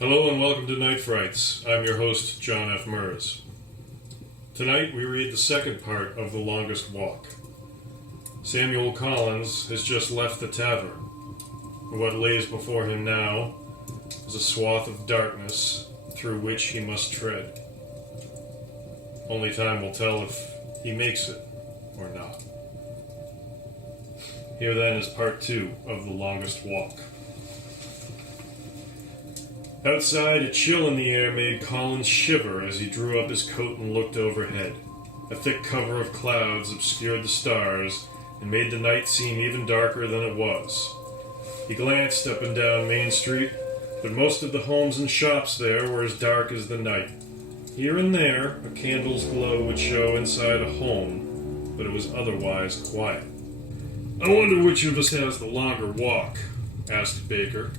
Hello and welcome to Night Frights. I'm your host, Jon F. Merz. Tonight we read the second part of The Longest Walk. Samuel Collins has just left the tavern. What lays before him now is a swath of darkness through which he must tread. Only time will tell if he makes it or not. Here then is part 2 of The Longest Walk. Outside, a chill in the air made Collins shiver as he drew up his coat and looked overhead. A thick cover of clouds obscured the stars and made the night seem even darker than it was. He glanced up and down Main Street, but most of the homes and shops there were as dark as the night. Here and there, a candle's glow would show inside a home, but it was otherwise quiet. "I wonder which of us has the longer walk?" asked Baker.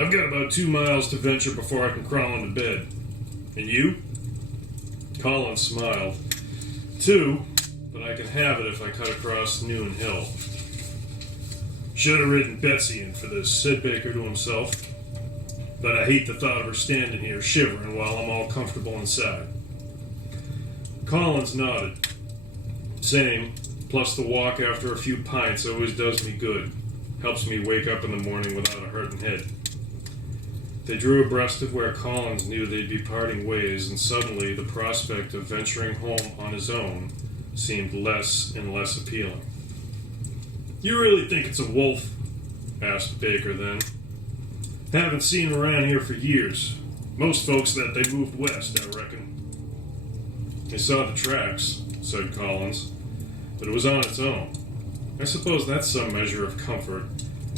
"I've got about 2 miles to venture before I can crawl into bed. And you?" Collins smiled. 2, but I can have it if I cut across Noon Hill. "Should have ridden Betsy in for this," said Baker to himself. "But I hate the thought of her standing here shivering while I'm all comfortable inside." Collins nodded. "Same, plus the walk after a few pints always does me good. Helps me wake up in the morning without a hurting head." They drew abreast of where Collins knew they'd be parting ways, and suddenly the prospect of venturing home on his own seemed less and less appealing. "You really think it's a wolf?" asked Baker then. "Haven't seen him around here for years. Most folks that they moved west, I reckon." "I saw the tracks," said Collins, "but it was on its own. I suppose that's some measure of comfort.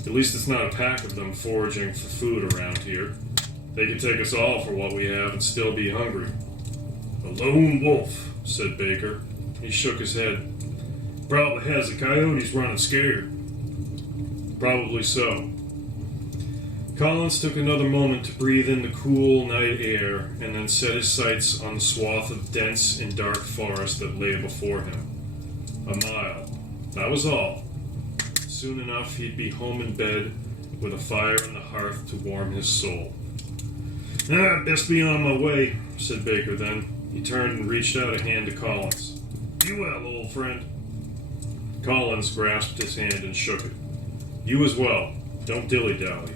At least it's not a pack of them foraging for food around here. They could take us all for what we have and still be hungry." "A lone wolf," said Baker. He shook his head. "Probably has the coyotes running scared." "Probably so." Collins took another moment to breathe in the cool night air and then set his sights on the swath of dense and dark forest that lay before him. A mile. That was all. Soon enough, he'd be home in bed with a fire in the hearth to warm his soul. "Best be on my way," said Baker then. He turned and reached out a hand to Collins. "You well, old friend." Collins grasped his hand and shook it. "You as well. Don't dilly-dally."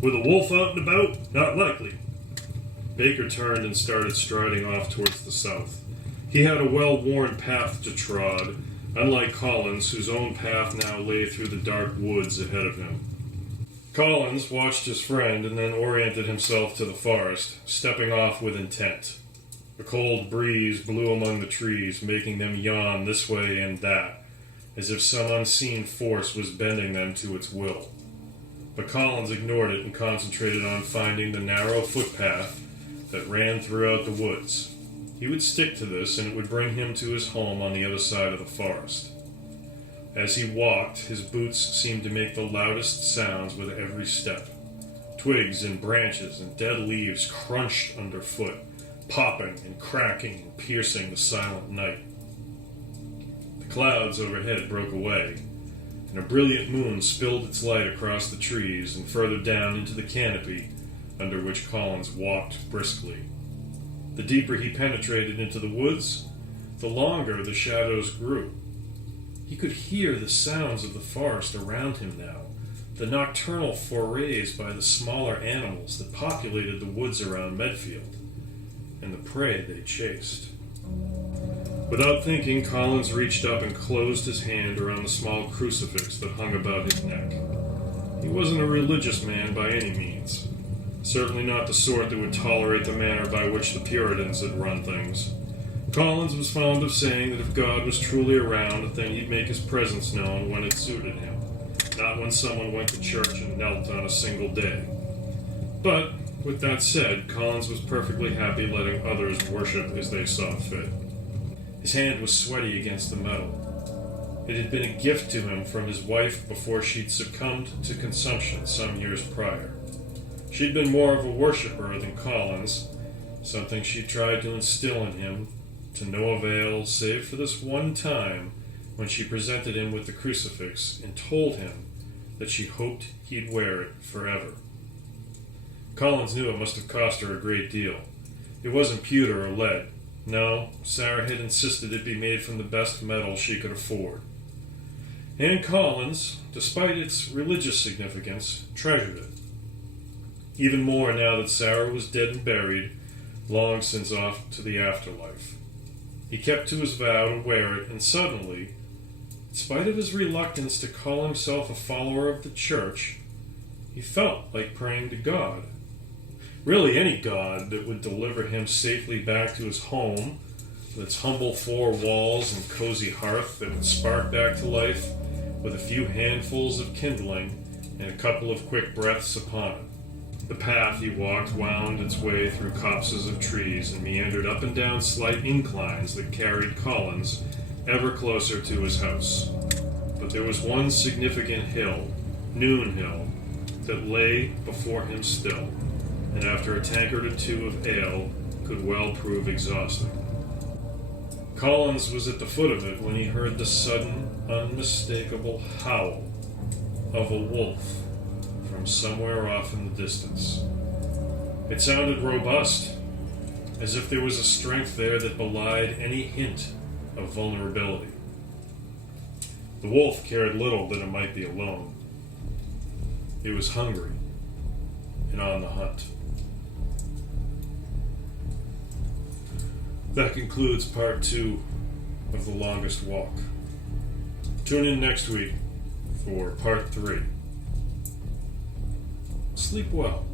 "With a wolf out and about? Not likely." Baker turned and started striding off towards the south. He had a well-worn path to trod, unlike Collins, whose own path now lay through the dark woods ahead of him. Collins watched his friend and then oriented himself to the forest, stepping off with intent. A cold breeze blew among the trees, making them yawn this way and that, as if some unseen force was bending them to its will. But Collins ignored it and concentrated on finding the narrow footpath that ran throughout the woods. He would stick to this, and it would bring him to his home on the other side of the forest. As he walked, his boots seemed to make the loudest sounds with every step. Twigs and branches and dead leaves crunched underfoot, popping and cracking and piercing the silent night. The clouds overhead broke away, and a brilliant moon spilled its light across the trees and further down into the canopy under which Collins walked briskly. The deeper he penetrated into the woods, the longer the shadows grew. He could hear the sounds of the forest around him now, the nocturnal forays by the smaller animals that populated the woods around Medfield, and the prey they chased. Without thinking, Collins reached up and closed his hand around the small crucifix that hung about his neck. He wasn't a religious man by any means. Certainly not the sort that would tolerate the manner by which the Puritans had run things. Collins was fond of saying that if God was truly around, then he'd make his presence known when it suited him, not when someone went to church and knelt on a single day. But, with that said, Collins was perfectly happy letting others worship as they saw fit. His hand was sweaty against the metal. It had been a gift to him from his wife before she'd succumbed to consumption some years prior. She'd been more of a worshiper than Collins, something she tried to instill in him, to no avail save for this one time when she presented him with the crucifix and told him that she hoped he'd wear it forever. Collins knew it must have cost her a great deal. It wasn't pewter or lead. No, Sarah had insisted it be made from the best metal she could afford. And Collins, despite its religious significance, treasured it. Even more now that Sarah was dead and buried, long since off to the afterlife. He kept to his vow to wear it, and suddenly, in spite of his reluctance to call himself a follower of the church, he felt like praying to God. Really any God that would deliver him safely back to his home, with its humble four walls and cozy hearth that would spark back to life with a few handfuls of kindling and a couple of quick breaths upon it. The path he walked wound its way through copses of trees and meandered up and down slight inclines that carried Collins ever closer to his house. But there was one significant hill, Noon Hill, that lay before him still, and after a tankard or two of ale could well prove exhausting. Collins was at the foot of it when he heard the sudden, unmistakable howl of a wolf from somewhere off in the distance. It sounded robust, as if there was a strength there that belied any hint of vulnerability. The wolf cared little that it might be alone. It was hungry and on the hunt. That concludes part 2 of The Longest Walk. Tune in next week for part 3. Sleep well.